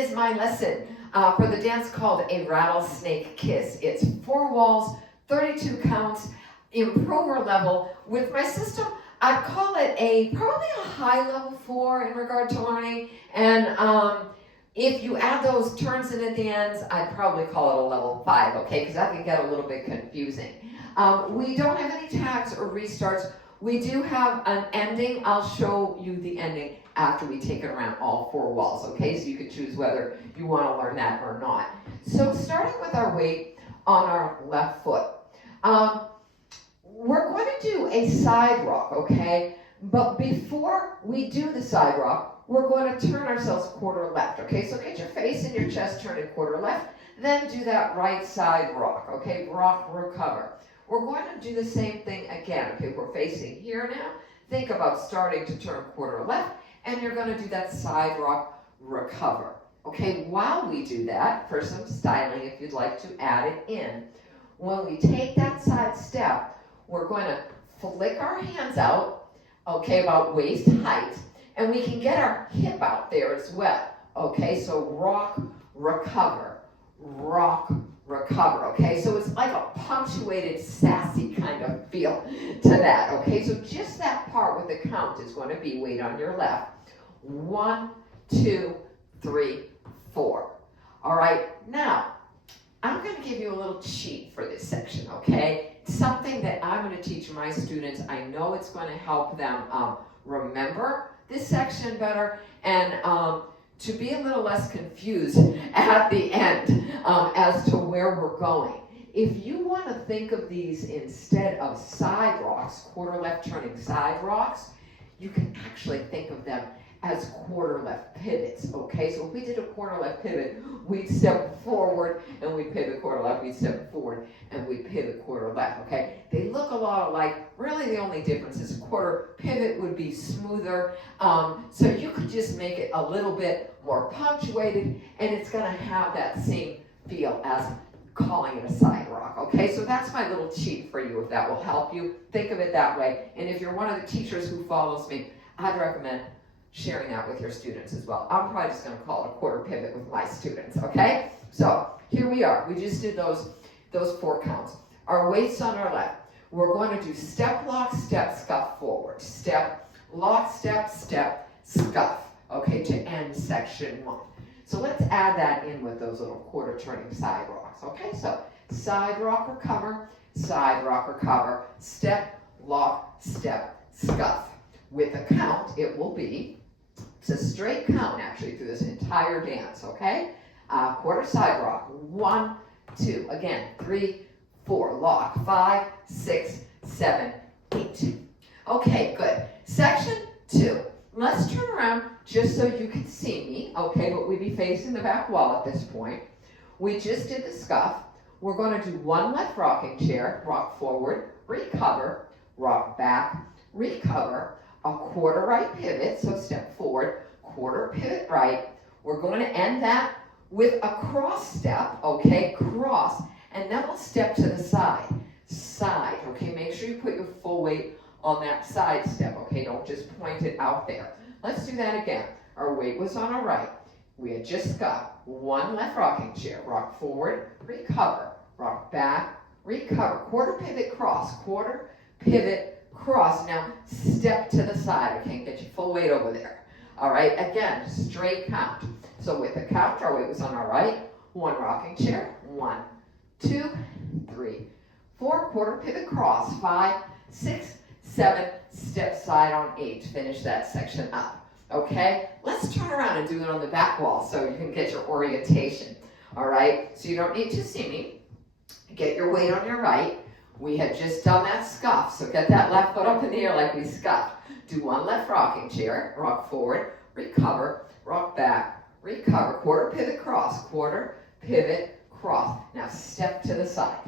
is my lesson for the dance called a Rattlesnake Kiss. It's 4 walls, 32 counts, improver level. With my system, I'd call it probably a high level 4 in regard to learning. And if you add those turns in at the ends, I'd probably call it a level 5, okay? Because that can get a little bit confusing. We don't have any tags or restarts. We do have an ending. I'll show you the ending after we take it around all 4 walls, okay? So you can choose whether you want to learn that or not. So starting with our weight on our left foot. We're going to do a side rock, okay? But before we do the side rock, we're going to turn ourselves quarter left, okay? So get your face and your chest turned in quarter left, then do that right side rock, okay? Rock, recover. We're going to do the same thing again, okay? We're facing here now. Think about starting to turn quarter left, and you're going to do that side rock, recover. Okay, while we do that, for some styling, if you'd like to add it in, when we take that side step, we're going to flick our hands out, okay, about waist height, and we can get our hip out there as well. Okay, so rock, recover, rock, recover, okay? So it's like a punctuated, sassy kind of feel to that, okay? So just that part with the count is going to be weight on your left. 1, 2, 3, 4. All right, now, I'm going to give you a little cheat for this section, okay? Something that I'm going to teach my students. I know it's going to help them remember this section better and to be a little less confused at the end as to where we're going. If you want to think of these instead of side rocks, quarter left turning side rocks, you can actually think of them as quarter left pivots, okay? So if we did a quarter left pivot, we'd step forward and we'd pivot quarter left, we'd step forward and we'd pivot quarter left, okay? They look a lot alike. Really the only difference is quarter pivot would be smoother, so you could just make it a little bit more punctuated and it's gonna have that same feel as calling it a side rock, okay? So that's my little cheat for you if that will help you. Think of it that way. And if you're one of the teachers who follows me, I'd recommend sharing that with your students as well. I'm probably just going to call it a quarter pivot with my students, okay? So here we are. We just did those 4 counts. Our weight's on our left. We're going to do step, lock, step, scuff forward. Step, lock, step, step, scuff, okay, to end section 1. So let's add that in with those little quarter turning side rocks, okay? So side rock, recover, step, lock, step, scuff. With a count, it will be, it's a straight count actually through this entire dance, okay? Quarter side rock, 1, 2, again, 3, 4, lock, 5, 6, 7, 8. Okay, good. Section 2, let's turn around just so you can see me, okay, but we'd be facing the back wall at this point. We just did the scuff. We're going to do 1 left rocking chair, rock forward, recover, rock back, recover, a quarter right pivot, so step forward, quarter pivot right. We're going to end that with a cross step, okay, cross, and then we'll step to the side, okay, make sure you put your full weight on that side step, okay, don't just point it out there. Let's do that again. Our weight was on our right. We had just got 1 left rocking chair, rock forward, recover, rock back, recover, quarter pivot cross, quarter pivot cross. Now step to the side, okay, get your full weight over there. All right, again, straight count. So with the count, our weight was on our right, 1 rocking chair, 1, 2, 3, 4, quarter pivot cross, 5, 6, 7, step side on 8, finish that section up. Okay, let's turn around and do it on the back wall so you can get your orientation. All right, so you don't need to see me. Get your weight on your right. We had just done that scuff, so get that left foot up in the air like we scuffed. Do 1 left rocking chair, rock forward, recover, rock back, recover, quarter pivot cross, quarter pivot cross. Now step to the side,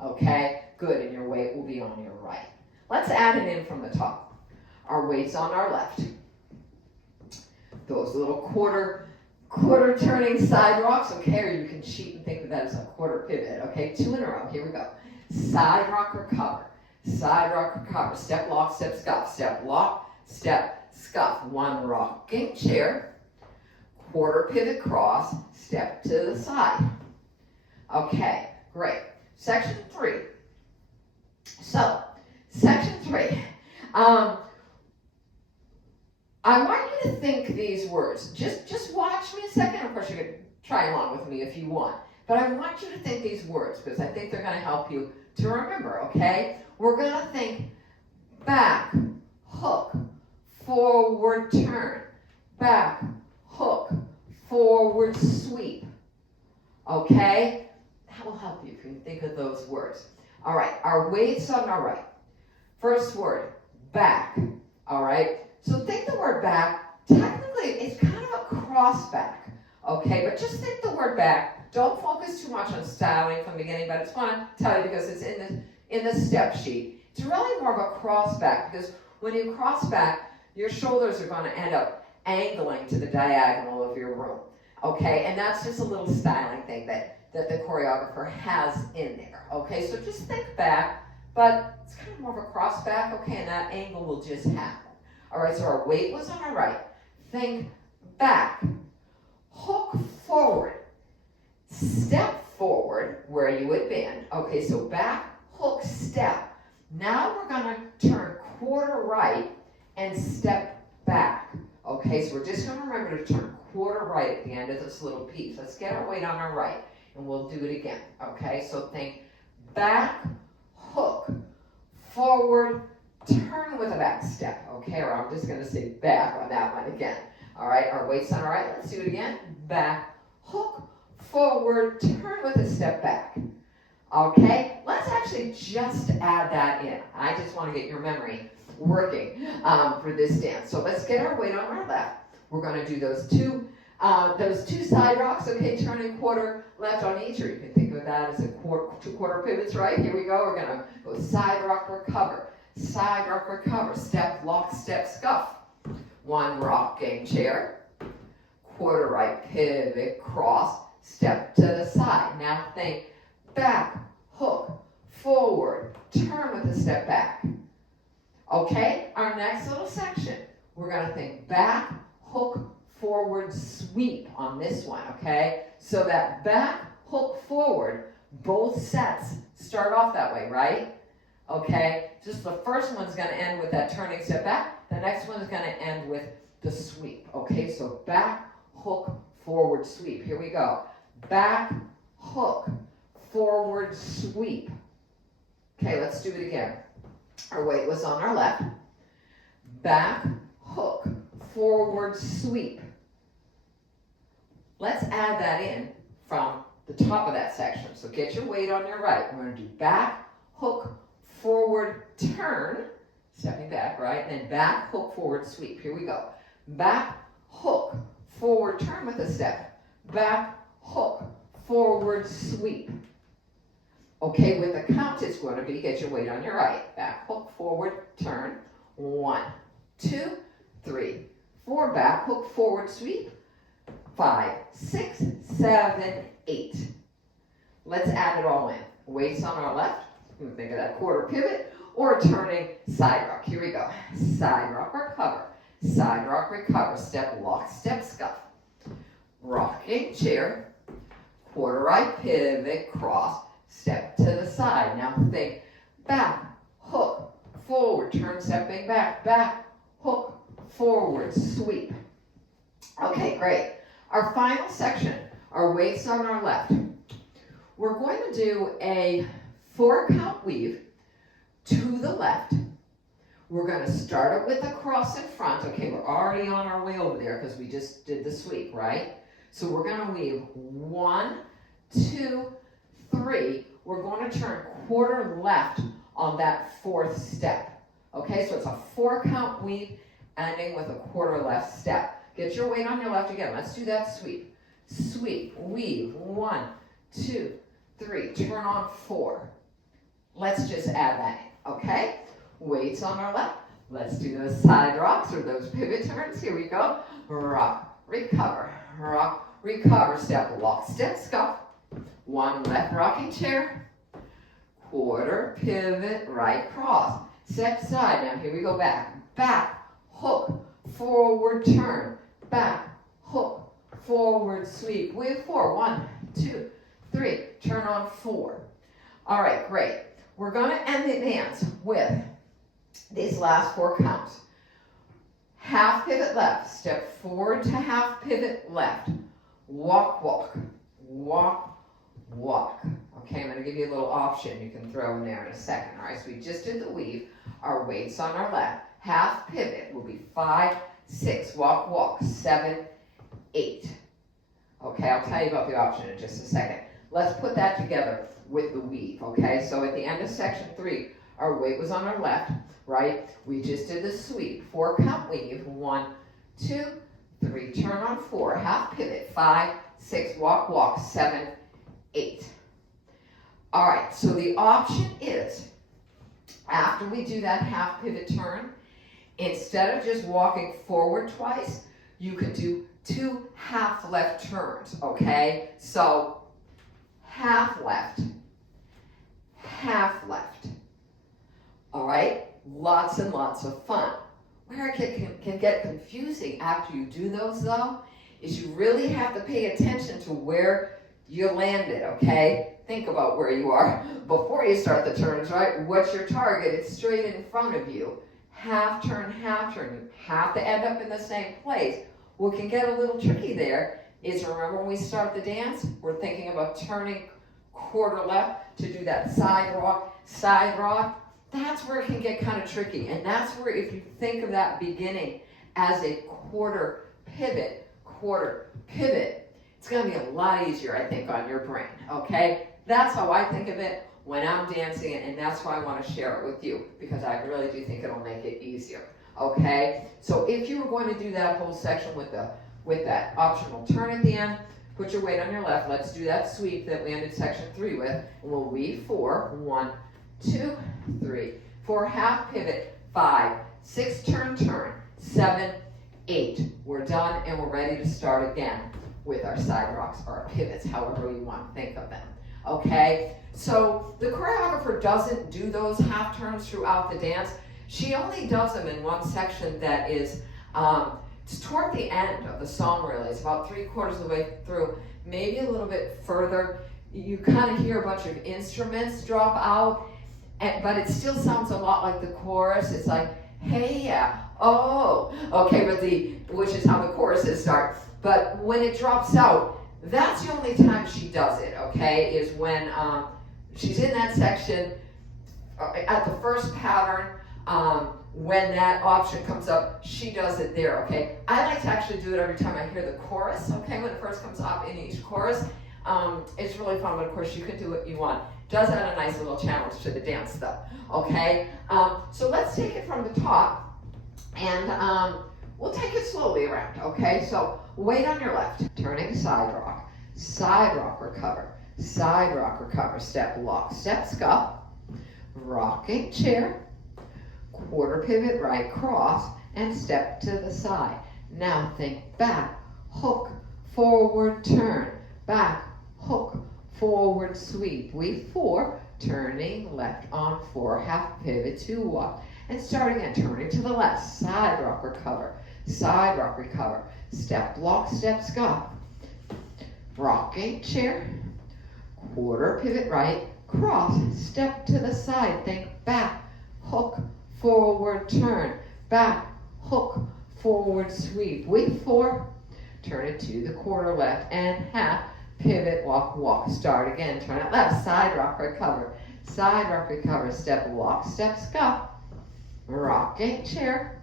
okay? Good, and your weight will be on your right. Let's add it in from the top. Our weight's on our left. Those little quarter turning side rocks, okay, or you can cheat and think of that as a quarter pivot, okay? 2 in a row, here we go. Side rock, recover, step, lock, step, scuff, step, lock, step, scuff. 1 rocking chair, quarter pivot cross, step to the side. Okay, great. Section 3. So, section 3. I want you to think these words. Just watch me a second. Of course, you can try along with me if you want. But I want you to think these words because I think they're going to help you to remember, okay? We're going to think back, hook, forward turn, back, hook, forward sweep. Okay? That will help you if you think of those words. All right, our weights on our right. First word, back. All right? So think the word back. Technically, it's kind of a cross back. Okay, but just think the word back. Don't focus too much on styling from the beginning, but I just want to tell you because it's in the step sheet. It's really more of a cross back because when you cross back, your shoulders are going to end up angling to the diagonal of your room. Okay, and that's just a little styling thing that the choreographer has in there. Okay, so just think back, but it's kind of more of a cross back. Okay, and that angle will just happen. All right, so our weight was on our right. Think back, hook forward, step forward where you had been. Okay, so back, hook, step. Now we're going to turn quarter right and step back. Okay, so we're just going to remember to turn quarter right at the end of this little piece. Let's get our weight on our right, and we'll do it again. Okay, so think back, hook, forward, turn with a back step. Okay, or I'm just going to say back on that one again. All right, our weight's on our right. Let's do it again. Back, hook, forward, turn with a step back. Okay, let's actually just add that in. I just want to get your memory working for this dance. So let's get our weight on our left. We're going to do those two side rocks. Okay, turning quarter left on each, or you can think of that as two quarter pivots. Right, here we go. We're going to go side rock, recover, side rock, recover, step, lock, step, scuff. One rocking chair, quarter right, pivot, cross, step to the side. Now think back, hook, forward, turn with a step back. Okay, our next little section, we're going to think back, hook, forward, sweep on this one, okay? So that back, hook, forward, both sets start off that way, right? Okay, just the first one's going to end with that turning step back. The next one is going to end with the sweep. Okay, so back, hook, forward, sweep. Here we go. Back, hook, forward, sweep. Okay, let's do it again. Our weight was on our left. Back, hook, forward, sweep. Let's add that in from the top of that section. So get your weight on your right. We're going to do back, hook, forward, turn. Stepping back, right? And then back, hook, forward, sweep. Here we go. Back, hook, forward, turn with a step. Back, hook, forward, sweep. Okay, with the count, it's going to be, get your weight on your right. Back, hook, forward, turn. 1, 2, 3, 4. Back, hook, forward, sweep. 5, 6, 7, 8. Let's add it all in. Weights on our left. Think of that quarter pivot. Or turning side rock. Here we go. Side rock, recover. Side rock, recover. Step, lock, step, scuff. Rocking chair. Quarter right, pivot, cross. Step to the side. Now think back, hook, forward. Turn, stepping back. Back, hook, forward, sweep. Okay, great. Our final section, our weights on our left. We're going to do a 4-count weave to the left. We're going to start it with a cross in front. Okay, we're already on our way over there because we just did the sweep, right? So we're going to weave 1, 2, 3. We're going to turn quarter left on that 4th step. Okay, so it's a 4-count weave ending with a quarter left step. Get your weight on your left again. Let's do that sweep. Sweep, weave, 1, 2, 3. Turn on 4. Let's just add that in, okay? Weights on our left. Let's do those side rocks or those pivot turns. Here we go. Rock, recover, rock, recover. Step, lock, step, scuff. 1 left rocking chair. Quarter, pivot, right cross. Step side. Now here we go back. Back, hook, forward, turn. Back, hook, forward sweep. We have 4. 1, 2, 3. Turn on 4. All right, great. We're going to end the dance with these last 4 counts. Half pivot left, step forward to half pivot left. Walk, walk, walk, walk. Okay, I'm going to give you a little option you can throw in there in a second. All right, so we just did the weave. Our weight's on our left. Half pivot will be 5, 6. Walk, walk. 7, 8. Okay, I'll tell you about the option in just a second. Let's put that together with the weave, okay? So at the end of section 3, our weight was on our left, right? We just did the sweep. 4 count weave. 1, 2, 3. Turn on 4. Half pivot. 5, 6. Walk, walk. 7, 8. All right, so the option is, after we do that half pivot turn, instead of just walking forward twice, you can do 2 half left turns, okay? So half left, half left. All right, lots and lots of fun. Where it can get confusing after you do those, though, is you really have to pay attention to where you landed, okay? Think about where you are before you start the turns, right? What's your target? It's straight in front of you. Half turn, half turn. You have to end up in the same place. What can get a little tricky there is, remember when we start the dance, we're thinking about turning quarter left to do that side rock. That's where it can get kind of tricky. And that's where, if you think of that beginning as a quarter pivot, it's going to be a lot easier, I think, on your brain, okay? That's how I think of it when I'm dancing, and that's why I want to share it with you, because I really do think it'll make it easier, okay? So if you were going to do that whole section with that optional turn at the end, put your weight on your left. Let's do that sweep that we ended section 3 with, and we'll weave 4. 1, 2, 3. 4 half pivot. 5, 6 turn, 7, 8. We're done, and we're ready to start again with our side rocks, or our pivots, however you want to think of them. Okay, so the choreographer doesn't do those half turns throughout the dance. She only does them in one section that is it's toward the end of the song, really. It's about 3/4 of the way through, maybe a little bit further. You kind of hear a bunch of instruments drop out, but it still sounds a lot like the chorus. It's like, hey, yeah, oh, okay, which is how the choruses start. But when it drops out, that's the only time she does it, okay, is when she's in that section at the first pattern. When that option comes up, she does it there, okay? I like to actually do it every time I hear the chorus, okay, when it first comes up in each chorus. It's really fun, but of course you can do what you want. Does add a nice little challenge to the dance, though, okay? So let's take it from the top, and we'll take it slowly around, okay? So weight on your left, turning side rock, recover, side rock, recover, step lock, step scuff, rocking chair, quarter pivot right, cross, and step to the side. Now think back, hook, forward, turn, back, hook, forward, sweep. Weave 4, turning left on 4, half pivot, 2 walk, and start again, turning to the left, side rock, recover, step lock, step scuff, rocking chair, quarter pivot right, cross, step to the side, think back, hook, forward, turn, back, hook, forward, sweep. Weave 4, turn it to the quarter left, and half, pivot, walk, walk. Start again, turn it left, side rock, recover, step lock, step scuff, rocking chair,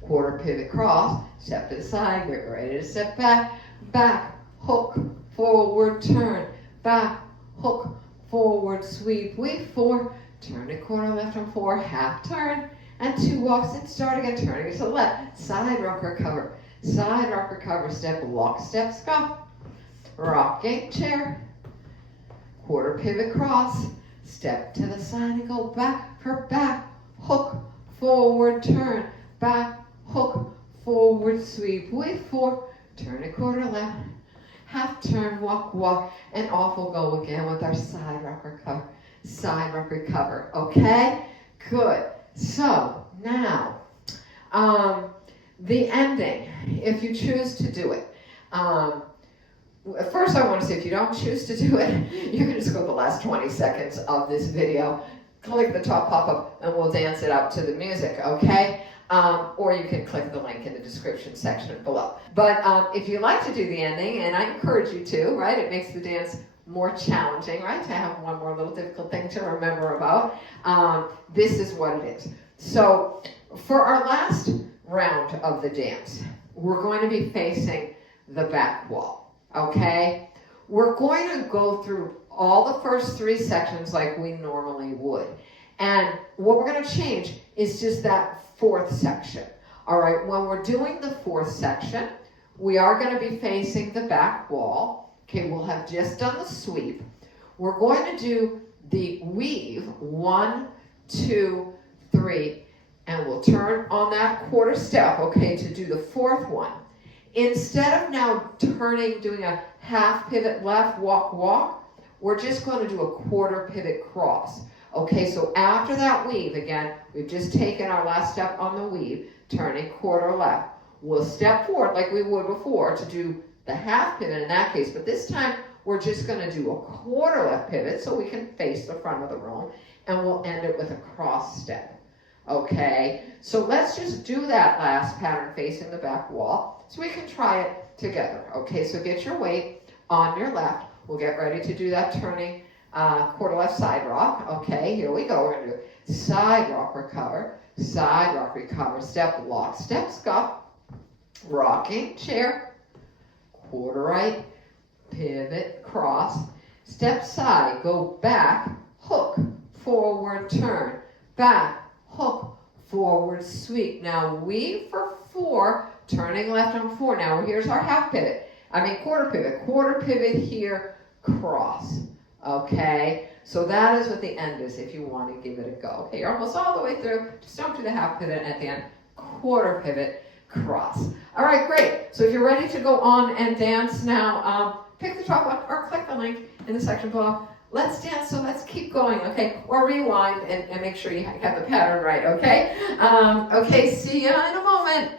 quarter pivot, cross, step to the side, get ready to step back, back, hook, forward, turn, back, hook, forward, sweep. Weave 4, turn to quarter left on 4, half turn, and 2 walks, and start again, turning to the left, side rock, recover, step lock, step scuff, rocking chair, quarter pivot, cross, step to the side and go back for back, hook, forward, turn, back, hook, forward, sweep. Weave 4, turn to quarter left, half turn, walk, walk, and off we'll go again with our side rock, recover, okay? Good. So now, the ending, if you choose to do it, First, I want to say, if you don't choose to do it, you can just go the last 20 seconds of this video, click the top pop-up, and we'll dance it out to the music, okay? Or you can click the link in the description section below. But if you like to do the ending, and I encourage you to, right? It makes the dance more challenging, right? To have one more little difficult thing to remember about. This is what it is. So for our last round of the dance, we're going to be facing the back wall, okay? We're going to go through all the first 3 sections like we normally would. And what we're going to change is just that 4th section. All right, when we're doing the 4th section, we are going to be facing the back wall. Okay, we'll have just done the sweep. We're going to do the weave, 1, 2, 3, and we'll turn on that quarter step, okay, to do the 4th one. Instead of now turning, doing a half pivot left, walk, walk, we're just going to do a quarter pivot cross. Okay, so after that weave, again, we've just taken our last step on the weave, turning quarter left. We'll step forward like we would before to do the half pivot in that case, but this time we're just going to do a quarter left pivot so we can face the front of the room, and we'll end it with a cross step. Okay, so let's just do that last pattern facing the back wall so we can try it together. Okay, so get your weight on your left. We'll get ready to do that turning quarter left side rock. Okay, here we go. We're going to do side rock, recover, step lock, step scuff, rocking chair, quarter right, pivot, cross, step side, go back, hook, forward, turn, back, hook, forward, sweep. Now weave for 4, turning left on 4. Now here's our half pivot. Quarter pivot here, cross. Okay, so that is what the end is if you want to give it a go. Okay, you're almost all the way through. Just don't do the half pivot at the end. Quarter pivot, cross. All right, great. So if you're ready to go on and dance now, pick the top one or click the link in the section below. Let's dance, so let's keep going, okay? Or rewind and make sure you have the pattern right, okay? Okay, see ya in a moment.